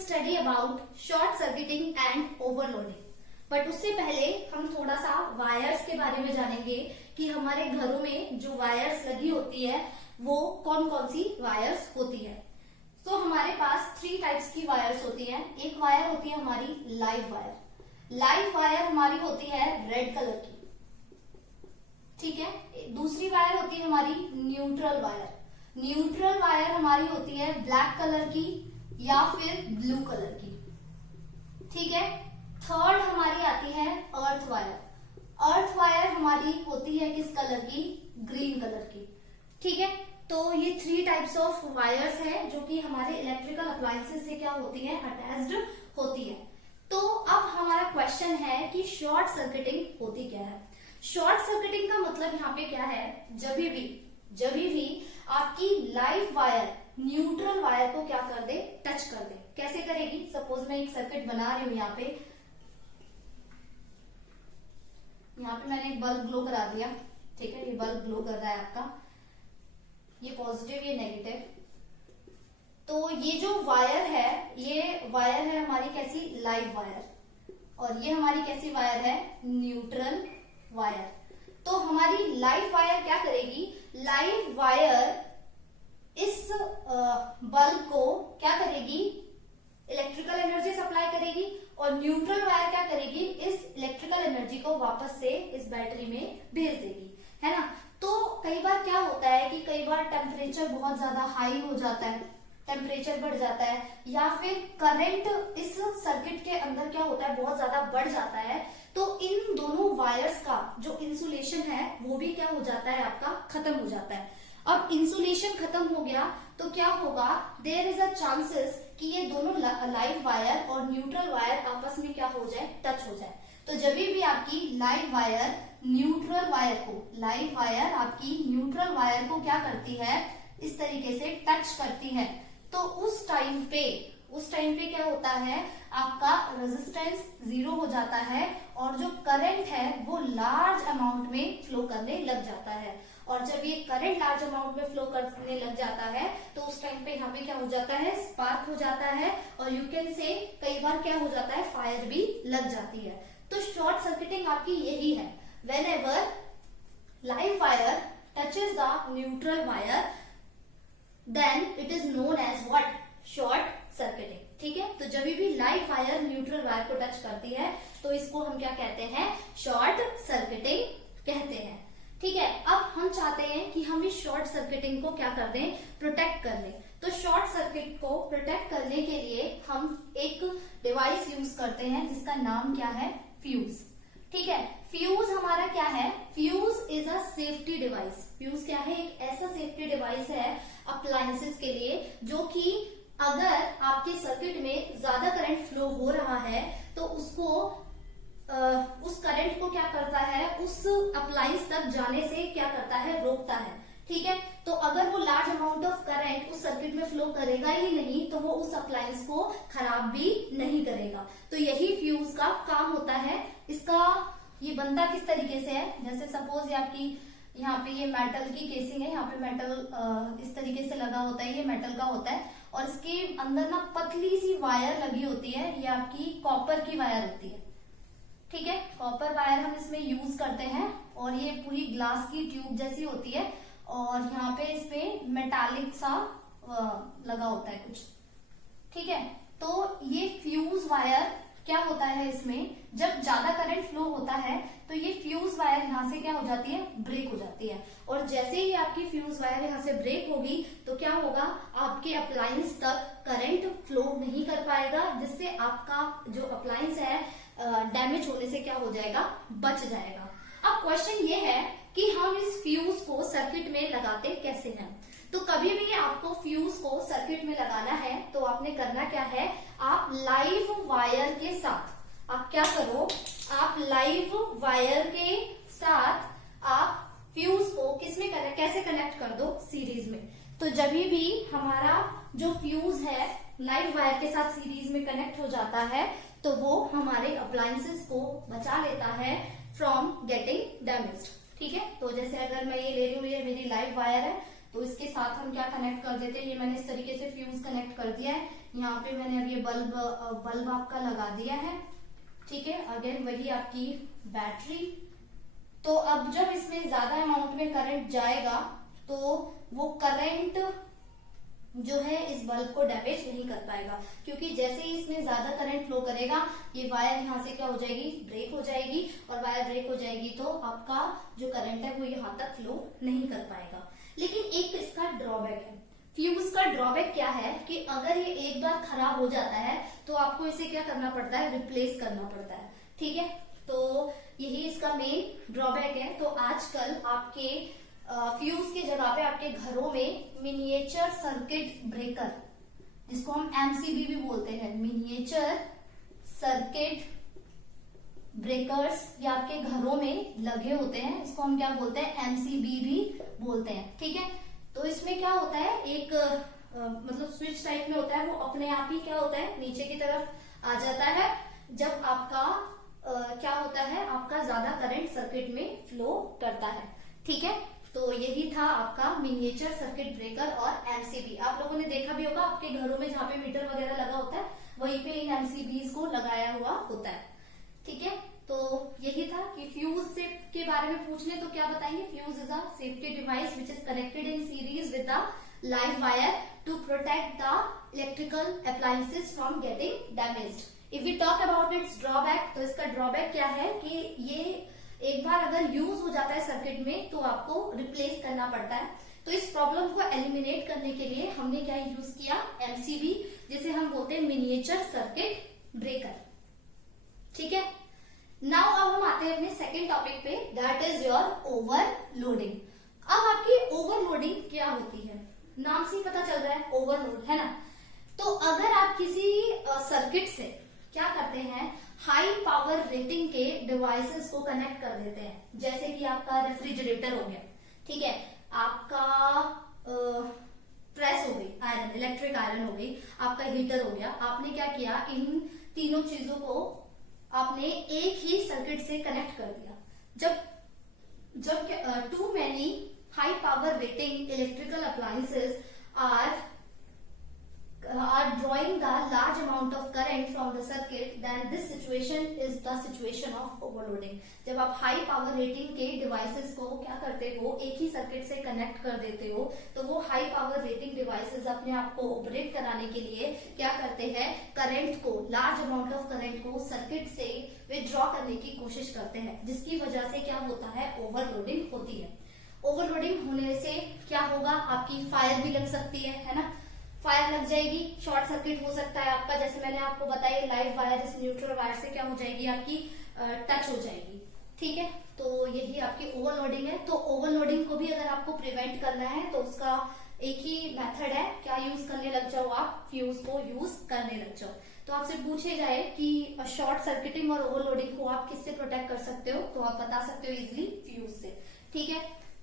Study about short circuiting and overloading. But उससे पहले हम थोड़ा सा वायर्स के बारे में जानेंगे कि हमारे घरों में जो वायर्स लगी होती है वो कौन कौन सी वायर्स होती है। तो हमारे पास 3 टाइप्स की वायर्स होती हैं। एक वायर होती है हमारी लाइव वायर। लाइव वायर हमारी होती है रेड कलर की, ठीक है। दूसरी वायर होती है हमारी न्यूट्रल वायर। न्यूट्रल वायर हमारी होती है ब्लैक कलर की या फिर ब्लू कलर की, ठीक है। थर्ड हमारी आती है अर्थ वायर। अर्थ वायर हमारी होती है किस कलर की? ग्रीन कलर की, ठीक है। तो ये 3 टाइप्स ऑफ वायर्स है जो कि हमारे इलेक्ट्रिकल अप्लायंसेस से क्या होती है? अटैच्ड होती है। तो अब हमारा क्वेश्चन है कि शॉर्ट सर्किटिंग होती क्या है। शॉर्ट सर्किटिंग का मतलब यहाँ पे क्या है? जब भी आपकी लाइव वायर न्यूट्रल वायर को क्या कर दे? टच कर दे। कैसे करेगी? सपोज मैं एक सर्किट बना रही हूं यहाँ पे मैंने एक बल्ब ग्लो करा दिया, ठीक है। ये बल्ब ग्लो कर रहा है आपका, ये पॉजिटिव ये नेगेटिव। तो ये जो वायर है ये वायर है हमारी कैसी? Live wire. और ये हमारी कैसी वायर है? Neutral wire. तो हमारी लाइव वायर क्या करेगी? लाइव वायर इस बल्ब को क्या करेगी? इलेक्ट्रिकल एनर्जी सप्लाई करेगी। और न्यूट्रल वायर क्या करेगी? इस इलेक्ट्रिकल एनर्जी को वापस से इस बैटरी में भेज देगी, है ना। तो कई बार क्या होता है कि कई बार टेम्परेचर बहुत ज्यादा हाई हो जाता है, टेम्परेचर बढ़ जाता है, या फिर करंट इस सर्किट के अंदर क्या होता है? बहुत ज्यादा बढ़ जाता है। तो इन दोनों वायर्स का जो इंसुलेशन है वो भी क्या हो जाता है? आपका खत्म हो जाता है। अब इंसुलेशन खत्म हो गया तो क्या होगा? देयर इज अ चांसेस कि ये दोनों लाइव वायर और न्यूट्रल वायर आपस में क्या हो जाए? टच हो जाए। तो जब भी आपकी लाइव वायर न्यूट्रल वायर को, लाइव वायर आपकी न्यूट्रल वायर को क्या करती है? इस तरीके से टच करती है, तो उस टाइम पे क्या होता है? आपका रेजिस्टेंस 0 हो जाता है और जो करंट है वो लार्ज अमाउंट में फ्लो करने लग जाता है। और जब ये करंट लार्ज अमाउंट में फ्लो करने लग जाता है तो उस टाइम पे यहाँ पे क्या हो जाता है? स्पार्क हो जाता है। और यू कैन से कई बार क्या हो जाता है? फायर भी लग जाती है। तो शॉर्ट सर्किटिंग आपकी यही है। whenever live wire touches the neutral wire then it is known as what? short circuiting, ठीक है। तो जब भी लाइव वायर न्यूट्रल वायर को टच करती है तो इसको हम क्या कहते हैं? शॉर्ट सर्किटिंग कहते हैं, ठीक है। अब हम चाहते हैं कि हम इस शॉर्ट सर्किटिंग को क्या कर दें? प्रोटेक्ट कर लें। तो शॉर्ट सर्किट को प्रोटेक्ट करने के लिए हम एक डिवाइस यूज करते हैं जिसका नाम क्या है? फ्यूज, ठीक है। फ्यूज हमारा क्या है? Fuse is a safety device. Fuse क्या है? एक ऐसा सेफ्टी डिवाइस है अप्लायंसेस के लिए जो कि अगर आपके सर्किट में ज्यादा करंट फ्लो हो रहा है तो उसको उस करंट को क्या करता है? उस अप्लायंस तक जाने से क्या करता है? रोकता है, ठीक है। तो अगर वो लार्ज अमाउंट ऑफ करंट उस सर्किट में फ्लो करेगा ही नहीं तो वो उस अप्लायंस को खराब भी नहीं करेगा। तो यही फ्यूज का काम होता है। इसका ये बनता किस तरीके से है? जैसे सपोज ये आपकी यहाँ पे ये मेटल की केसिंग है, यहाँ पे मेटल इस तरीके से लगा होता है, ये मेटल का होता है। और इसके अंदर ना पतली सी वायर लगी होती है, ये आपकी कॉपर की वायर होती है, ठीक है। कॉपर वायर हम इसमें यूज करते हैं और ये पूरी ग्लास की ट्यूब जैसी होती है और यहाँ पे इसमें मेटालिक सा लगा होता है कुछ, ठीक है। तो ये फ्यूज वायर क्या होता है? इसमें जब ज्यादा करंट फ्लो होता है तो ये फ्यूज वायर यहाँ से क्या हो जाती है? ब्रेक हो जाती है। और जैसे ही आपकी फ्यूज वायर यहाँ से ब्रेक होगी तो क्या होगा? आपके अप्लायंस तक करंट फ्लो नहीं कर पाएगा, जिससे आपका जो अप्लायंस है डैमेज होने से क्या हो जाएगा? बच जाएगा। अब क्वेश्चन ये है कि हम इस फ्यूज को सर्किट में लगाते कैसे हैं। तो कभी भी आपको फ्यूज को सर्किट में लगाना है तो आपने करना क्या है? आप लाइव वायर के साथ आप क्या करो? आप लाइव वायर के साथ आप फ्यूज को किसमें कैसे कनेक्ट कर दो? सीरीज में। तो जब भी हमारा जो फ्यूज है लाइव वायर के साथ सीरीज में कनेक्ट हो जाता है तो वो हमारे अप्लायंसेस को बचा लेता है फ्रॉम गेटिंग डैमेज्ड, ठीक है। तो जैसे अगर मैं ये ले रही हूँ, ये मेरी लाइव वायर है, तो इसके साथ हम क्या कनेक्ट कर देते हैं, ये मैंने इस तरीके से फ्यूज कनेक्ट कर दिया है। यहाँ पे मैंने अब ये बल्ब आपका लगा दिया है, ठीक है। अगेन वही आपकी बैटरी। तो अब जब इसमें ज्यादा अमाउंट में करंट जाएगा तो वो करंट जो है इस बल्ब को डैमेज नहीं कर पाएगा, क्योंकि जैसे ही इसमें ज्यादा करंट फ्लो करेगा ये वायर यहाँ से क्या हो जाएगी, ब्रेक हो जाएगी, और वायर ब्रेक हो जाएगी तो आपका जो करंट है वो यहाँ तक फ्लो नहीं कर पाएगा। लेकिन एक इसका ड्रॉबैक है, फ्यूज का ड्रॉबैक क्या है कि अगर ये एक बार खराब हो जाता है तो आपको इसे क्या करना पड़ता है, रिप्लेस करना पड़ता है, ठीक है। तो यही इसका मेन ड्रॉबैक है। तो आजकल आपके फ्यूज की जगह पे आपके घरों में मिनिएचर सर्किट ब्रेकर, जिसको हम एमसीबी भी बोलते हैं, मिनिएचर सर्किट ब्रेकर्स, ये आपके घरों में लगे होते हैं। इसको हम क्या बोलते हैं, एमसीबी भी बोलते हैं, ठीक है। तो इसमें क्या होता है, एक मतलब स्विच टाइप में होता है, वो अपने आप ही क्या होता है, नीचे की तरफ आ जाता है जब आपका क्या होता है, आपका ज्यादा करंट सर्किट में फ्लो करता है, ठीक है। तो यही था आपका मिनिएचर सर्किट ब्रेकर और एमसीबी। आप लोगों ने देखा भी होगा आपके घरों में जहाँ पे मीटर वगैरह लगा होता है वहीं पे इन एमसीबीज को लगाया हुआ होता है, ठीक है। तो यही था कि फ्यूज से के बारे में पूछने तो क्या बताएंगे, fuse is a safety device which is connected in series with the live wire to protect the electrical appliances from getting damaged. If we talk about its drawback, तो इसका ड्रॉबैक क्या है कि ये एक बार अगर यूज हो जाता है सर्किट में तो आपको रिप्लेस करना पड़ता है। तो इस प्रॉब्लम को एलिमिनेट करने के लिए हमने क्या यूज किया, एमसीबी, जिसे हम बोलते हैं मिनिएचर सर्किट ब्रेकर, ठीक है। नाउ अब हम आते हैं अपने सेकेंड टॉपिक पे, दैट इज योर ओवरलोडिंग। अब आपकी ओवरलोडिंग क्या होती है, नाम से ही पता चल रहा है ओवरलोड, है ना। तो अगर आप किसी सर्किट से क्या करते हैं, हाई पावर रेटिंग के डिवाइसेस को कनेक्ट कर देते हैं, जैसे कि आपका रेफ्रिजरेटर हो गया, ठीक है, आपका प्रेस हो गई, आयरन, इलेक्ट्रिक आयरन हो गई, आपका हीटर हो गया। आपने क्या किया, इन तीनों चीजों को आपने एक ही सर्किट से कनेक्ट कर दिया। जब too many high power rating electrical appliances are drawing the large amount of current from the circuit, then this situation is the situation of overloading। जब आप हाई पावर रेटिंग के डिवाइसेस को क्या करते हो, एक ही सर्किट से कनेक्ट कर देते हो, तो वो हाई पावर रेटिंग डिवाइसेस अपने आप को ऑपरेट कराने के लिए क्या करते हैं, करंट को, लार्ज अमाउंट ऑफ करंट को सर्किट से विथड्रॉ करने की कोशिश करते हैं, जिसकी वजह से क्या होता है, ओवरलोडिंग होती है। ओवरलोडिंग होने से क्या होगा, आपकी फायर भी लग सकती है ना, फायर लग जाएगी, शॉर्ट सर्किट हो सकता है आपका, जैसे मैंने आपको बताया लाइव वायर इस न्यूट्रल वायर से क्या हो जाएगी, आपकी टच हो जाएगी, ठीक है। तो यही आपकी ओवरलोडिंग है। तो ओवरलोडिंग को भी अगर आपको प्रिवेंट करना है तो उसका एक ही मेथड है, क्या यूज करने लग जाओ आप, फ्यूज को यूज करने लग जाओ। तो आपसे पूछे जाए कि शॉर्ट सर्किटिंग और ओवरलोडिंग को आप किससे प्रोटेक्ट कर सकते हो, तो आप बता सकते हो इजिली फ्यूज से, ठीक है।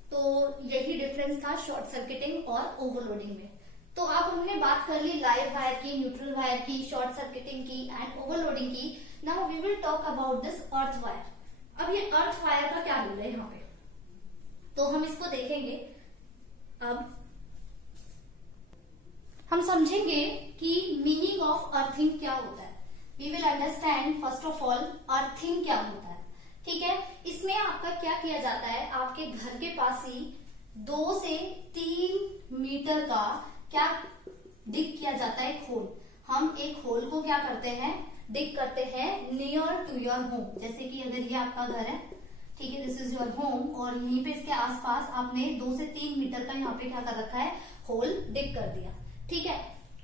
तो यही डिफरेंस था शॉर्ट सर्किटिंग और ओवरलोडिंग में। तो अब हमने बात कर ली लाइव वायर की, न्यूट्रल वायर की, शॉर्ट सर्किटिंग की एंड ओवरलोडिंग की। Now we will talk about this earth wire. अब ये अर्थ वायर का क्या रोल है यहाँ पे, तो हम इसको देखेंगे। अब हम समझेंगे कि मीनिंग ऑफ अर्थिंग क्या होता है। We will understand first of all earthing क्या होता है, ठीक है। इसमें आपका क्या किया जाता है, आपके घर के पास ही 2 से 3 मीटर का क्या डिग किया जाता है, एक होल। हम एक होल को क्या करते हैं, डिग करते हैं नियर टू योर होम। जैसे कि अगर ये आपका घर है, ठीक है, दिस इज योर होम, और यहीं पे इसके आसपास आपने 2 से 3 मीटर का यहाँ पे क्या कर रखा है, होल डिग कर दिया, ठीक है।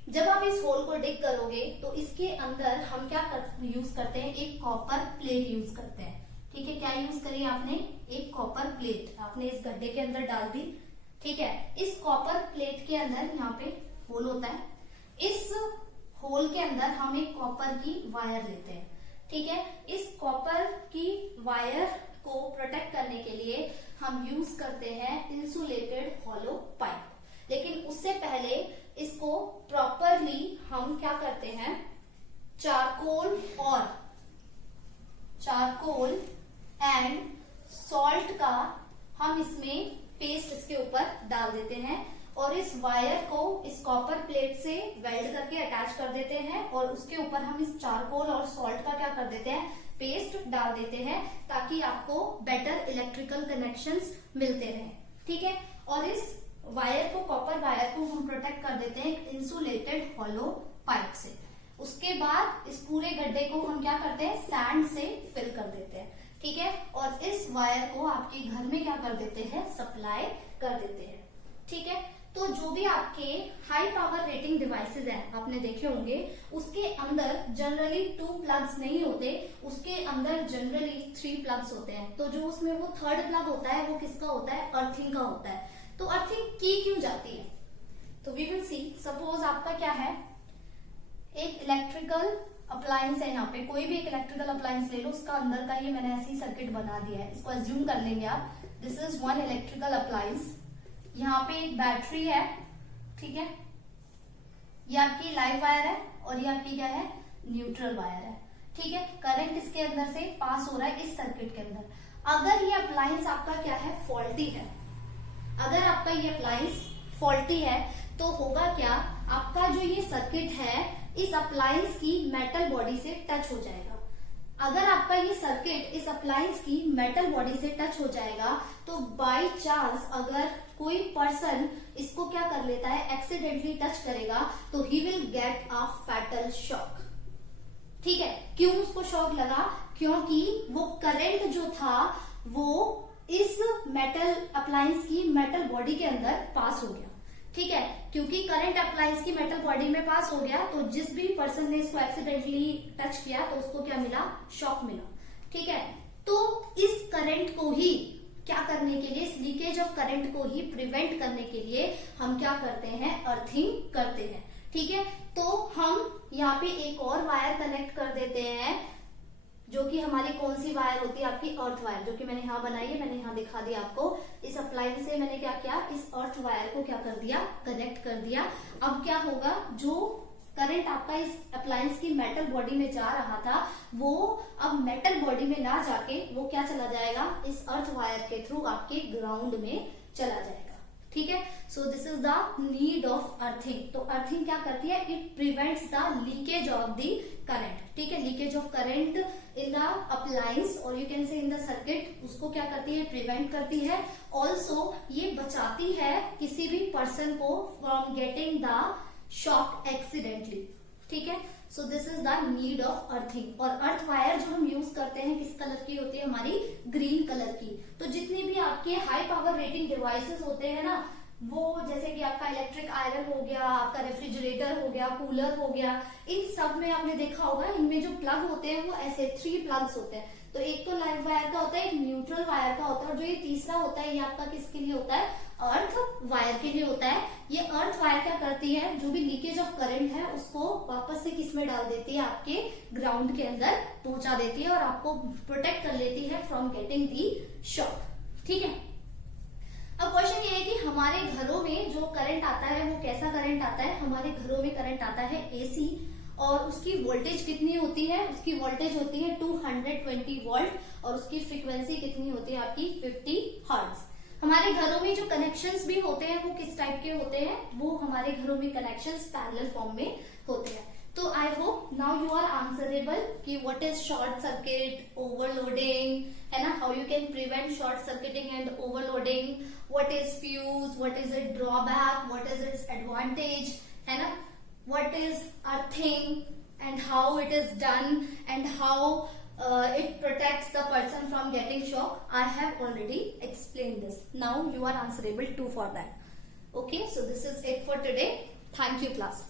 जब आप इस होल को डिग करोगे तो इसके अंदर हम क्या यूज करते हैं, एक कॉपर प्लेट यूज करते हैं, ठीक है। क्या यूज करी आपने, एक कॉपर प्लेट आपने इस गड्ढे के अंदर डाल दी, ठीक है। इस कॉपर प्लेट के अंदर यहाँ पे होल होता है, इस होल के अंदर हम एक कॉपर की वायर लेते हैं, ठीक है। इस कॉपर की वायर को प्रोटेक्ट करने के लिए हम यूज करते हैं इंसुलेटेड हॉलो पाइप। लेकिन उससे पहले इसको प्रॉपरली हम क्या करते हैं, चारकोल एंड सॉल्ट का हम इसमें पेस्ट इसके ऊपर डाल देते हैं, इस कॉपर प्लेट से वेल्ड करके अटैच कर देते हैं और उसके ऊपर हम इस चारकोल और सॉल्ट का क्या कर देते हैं, पेस्ट डाल देते हैं, ताकि आपको बेटर इलेक्ट्रिकल कनेक्शंस मिलते रहें। ठीक है, और इस वायर को, कॉपर वायर को हम प्रोटेक्ट कर देते हैं एक इंसुलेटेड हॉलो पाइप से। उसके बाद इस पूरे गड्ढे को हम क्या करते हैं, सैंड से फिल कर देते हैं। ठीक है, और इस वायर को आपके घर में क्या कर देते हैं, सप्लाई कर देते हैं। ठीक है, तो जो भी आपके हाई पावर रेटिंग डिवाइसेस हैं, आपने देखे होंगे, उसके अंदर जनरली 2 प्लग्स नहीं होते, उसके अंदर जनरली 3 प्लग्स होते हैं। तो जो उसमें वो थर्ड प्लग होता है वो किसका होता है, अर्थिंग का होता है। तो अर्थिंग की क्यों जाती है, तो वी विल सी। सपोज आपका क्या है, एक इलेक्ट्रिकल अप्लायंस है, यहाँ पे कोई भी एक इलेक्ट्रिकल अप्लायंस ले लो, उसका अंदर का ये मैंने ऐसी सर्किट बना दिया है, इसको एज्यूम कर लेंगे आप। This is one electrical appliance, यहाँ पे एक बैटरी है, ठीक है, ये आपकी लाइव वायर है और ये आपकी क्या है, न्यूट्रल वायर है। ठीक है, करंट इसके अंदर से पास हो रहा है इस सर्किट के अंदर। अगर ये अप्लायंस आपका क्या है, फॉल्टी है, अगर आपका ये अप्लायंस फॉल्टी है तो होगा क्या, आपका जो ये सर्किट है इस अप्लायंस की मेटल बॉडी से टच हो जाएगा। अगर आपका ये सर्किट इस अप्लायंस की मेटल बॉडी से टच हो जाएगा तो बाय चांस अगर कोई पर्सन इसको क्या कर लेता है, एक्सीडेंटली टच करेगा, तो he will get a fatal shock. ठीक है, क्यों उसको शॉक लगा, क्योंकि वो करंट जो था वो इस मेटल अप्लायंस की मेटल बॉडी के अंदर पास हो गया। ठीक है, क्योंकि करंट अप्लायंस की मेटल बॉडी में पास हो गया तो जिस भी पर्सन ने इसको एक्सीडेंटली टच किया तो उसको क्या मिला, शॉक मिला। ठीक है, तो इस करंट को ही क्या करने के लिए, इस लीकेज ऑफ करंट को ही प्रिवेंट करने के लिए हम क्या करते हैं, अर्थिंग करते हैं। ठीक है, तो हम यहाँ पे एक और वायर कनेक्ट कर देते हैं, जो कि हमारी कौन सी वायर होती है, आपकी अर्थ वायर, जो कि मैंने यहाँ बनाई है, मैंने यहाँ दिखा दिया आपको। इस अप्लायंस से मैंने क्या किया, इस अर्थ वायर को क्या कर दिया, कनेक्ट कर दिया। अब क्या होगा, जो करंट आपका इस अप्लायंस की मेटल बॉडी में जा रहा था वो अब मेटल बॉडी में ना जाके वो क्या चला जाएगा, इस अर्थ वायर के थ्रू आपके ग्राउंड में चला जाएगा। ठीक है, so this is the need of earthing. तो अर्थिंग क्या करती है, it prevents the leakage of the current. ठीक है, leakage of current in the appliance और you can say in the circuit, उसको क्या करती है, प्रिवेंट करती है। ऑल्सो ये बचाती है किसी भी पर्सन को from getting the shock accidentally. ठीक है, so this is the need of earthing. और अर्थ वायर जो हम यूज करते हैं किस कलर की होती है, हमारी ग्रीन कलर की। तो जितनी भी आपके हाई पावर रेटिंग डिवाइसेस होते हैं ना, वो जैसे कि आपका इलेक्ट्रिक आयरन हो गया, आपका रेफ्रिजरेटर हो गया, कूलर हो गया, इन सब में आपने देखा होगा इनमें जो प्लग होते हैं वो ऐसे 3 प्लग्स होते हैं। तो एक तो लाइव वायर का होता है, एक न्यूट्रल वायर का होता है, और जो ये तीसरा होता है ये आपका किसके लिए होता है, अर्थ वायर के लिए होता है। ये अर्थ वायर क्या करती है, जो भी लीकेज ऑफ करंट है उसको वापस से किस में डाल देती है, आपके ग्राउंड के अंदर पहुंचा देती है और आपको प्रोटेक्ट कर लेती है फ्रॉम गेटिंग दी शॉक। ठीक है, अब क्वेश्चन ये है कि हमारे घरों में जो करंट आता है वो कैसा करंट आता है। हमारे घरों में करंट आता है एसी, और उसकी वोल्टेज कितनी होती है, उसकी वोल्टेज होती है 220 वोल्ट और उसकी फ्रीक्वेंसी कितनी होती है आपकी 50 हर्ट्ज। हमारे घरों में जो कनेक्शंस भी होते हैं वो किस टाइप के होते हैं, वो हमारे घरों में कनेक्शंस पैरेलल फॉर्म में होते हैं। तो I hope now you are answerable कि what is short circuit, overloading, है ना, how you can prevent short circuiting and overloading, what is fuse, what is it drawback, what is its advantage, है ना, what is earthing and how it is done and how it protects the person from getting shock. I have already explained this. Now you are answerable too for that. Okay, so this is it for today. Thank you class.